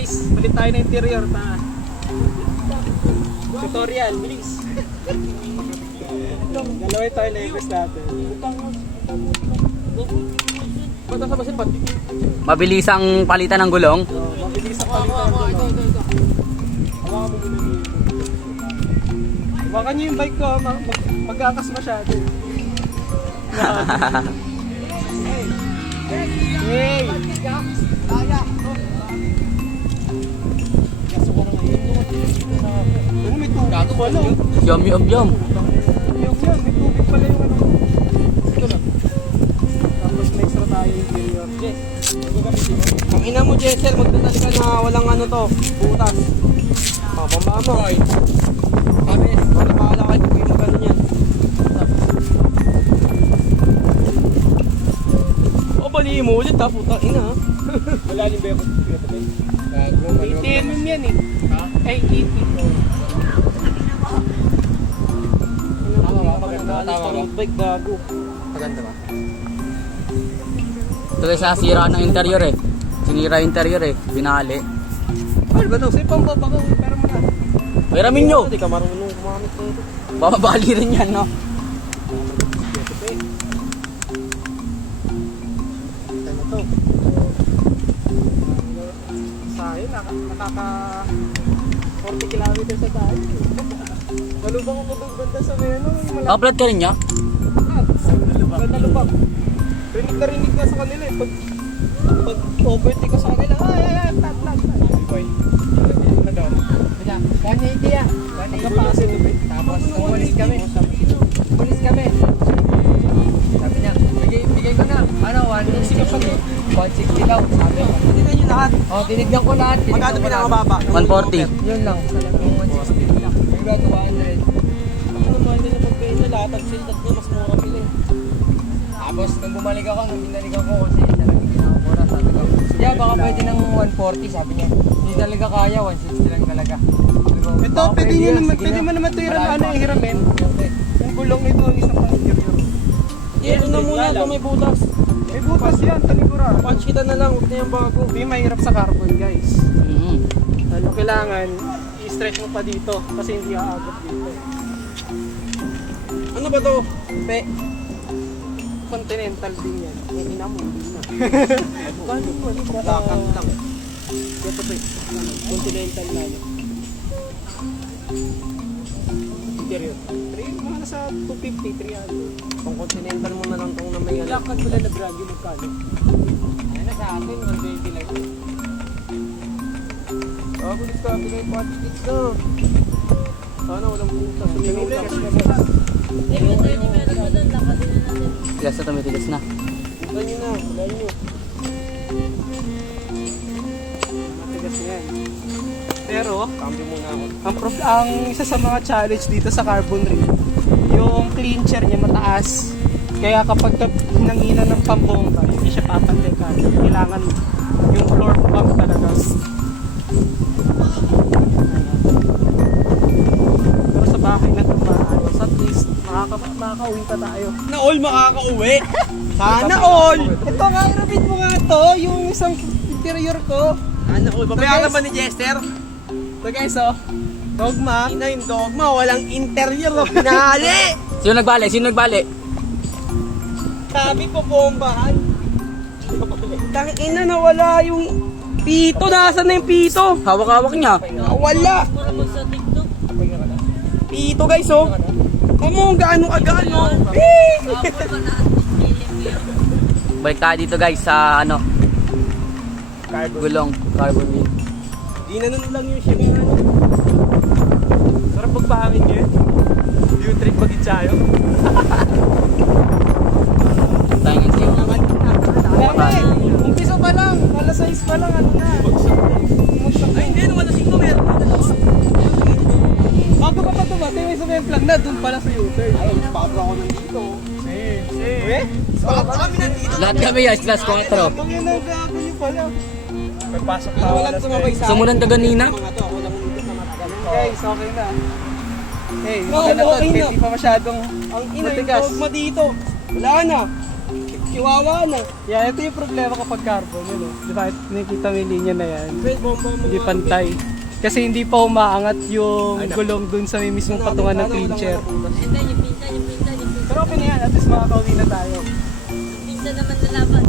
guys, palit tayo ng interior. Tutorial, bilis. Galawin tayo na i-best natin. Ba't sa basin? Mabilis ang palitan ng gulong. Mabilis ang palitan ng gulong. Hawakan mo muna yung hawakan nyo yung bike ko, magkakas masyado. Hey! Ano may tubig pala? Yum. Yung yan, may tubig pala yung ano. Ito lang. Tapos may extra tayo yung interior. Yes. Ang ina mo, Jessel, magdadali ka na walang ano to, butas. Pababa mo. Sabi, wala paala kayo kung yung gano'n yan. O, balihin mo ulit ha, puta ina ha. Malalim ba yung pinatabi? 80mm yan eh. Ha? Ay, 80. Tama ba? Bike bago. Maganda ba? Ito guys, sira ng interior eh. Sinira yung interior eh. Binali. Ano ba ito? Sige pang babaka. Pero mo na. Peramin nyo! Hindi ka marunong kumamit na ito. Bababali rin yan, no? Ano to? Sa akin, nakaka 40 kilometers sa tayo. Malubang ako doon banda sa Meno. Upload ka rin niya? Ganda lubang. Rinig na rinig ka sa kanila eh. Pag overtake ka sa kanila, ay, tat. Boy. Na doon. Kanya idea. Magkapasa ito ba? Tapos umalis kami. Sabi niya, bigay ko na. Ano, 160 daw. Sabi. Tinignan nyo lahat. Oh, tinignan ko lahat. Magkano pinakababa? 140. Yun lang. Yung 160 lang. Yung ba 200. Ano ba hindi na pagpili? Lahat ang sale tatlo mas mura pili. Tapos nung bumalik ako, nung binalik ako kasi talagang kinakapura. Sabi ko, yeah, baka pwede ng 140. Sabi niya, hindi talaga kaya. 160 lang talaga. Sabi ko, Ito, baka pwede yun, sige pwede na. mo naman ito hiramin. Okay. Yung gulong nito ang isang pang-interior. Ito na muna ito, may butas. May butas yan, taligura. Watch kita na lang, huwag na yung bago. Hindi mahirap sa carbon guys. Ano, kailangan i-stretch mo pa dito kasi hindi aabot dito. Ano ba to? Pe. Continental din yan. Hindi na mo, hindi na. Gano'n mo, lakad lang. Ito pe. Continental na yan. Interior. Mga nasa 250, 300. Kung continental mo na lang itong na may ano. Lakad mo na brand yung magkano. Ayun na sa atin, 120 lang. Bulis ka, pinay watch kits na. Sana walang butas. Suminulas. Tigas na tumitigas na. Bukan nyo na, bukan nyo. Matigas na yan. Pero, cambio muna ako. Ang isa sa mga challenge dito sa carbon rim, yung clincher niya mataas. Kaya kapag hinangina ng pambomba, hindi siya papandekan. Kailangan yung floor pump talaga. Pero sa bahay na ito, maayos. At least, makaka-uwi pa tayo. Na all makaka-uwi? Sana all! Ito nga, irabit mo nga to, yung isang interior ko. Sana all. Babayaran ba ni Jester? Ito guys, oh. Dogma. Ina yung dogma, walang interior. Pinali! Sino nagbali? Sabi ko bombahan. Tangina na wala yung pito. Nasaan na yung pito? Hawak-hawak niya. Wala. Pito guys, oh. Kamo, gaano kagaano. Balik tayo dito guys sa ano, gulong, carbon wheel. Di na nun lang yung ship. Sarap pagpahangin nyo yun. View trip mag-itsayo. Tayo nga siya. Umpisa pa lang. Alas 6 pa lang. Ano na. Ay hindi, nung alas 5 meron. Bago ka pa ito ba? Kaya sa may plug na, dun pala sa U-turn. Ay, bago ako nandito. Eh? Bakit kami nandito? Lahat kami yan, class 4. Kung yun ang gago nyo pala. Pagpasok pa. Walang sumabay sa akin. Sumulan ka ganina? Guys, okay na. Hey, maganda to. Hindi pa masyadong matigas. Dogma dito. Wala na. Chihuahua na. Yan, ito yung problema kapag carbon. Yun, oh. Di ba? Nakikita mo yung linya na yan. Hindi pantay. Kasi hindi pa umaangat yung gulong dun sa may mismong patungan ng clincher. Ito, yung pinsan. Pero okay na yan, at least makakauwi na tayo. Pinsan naman lalaban.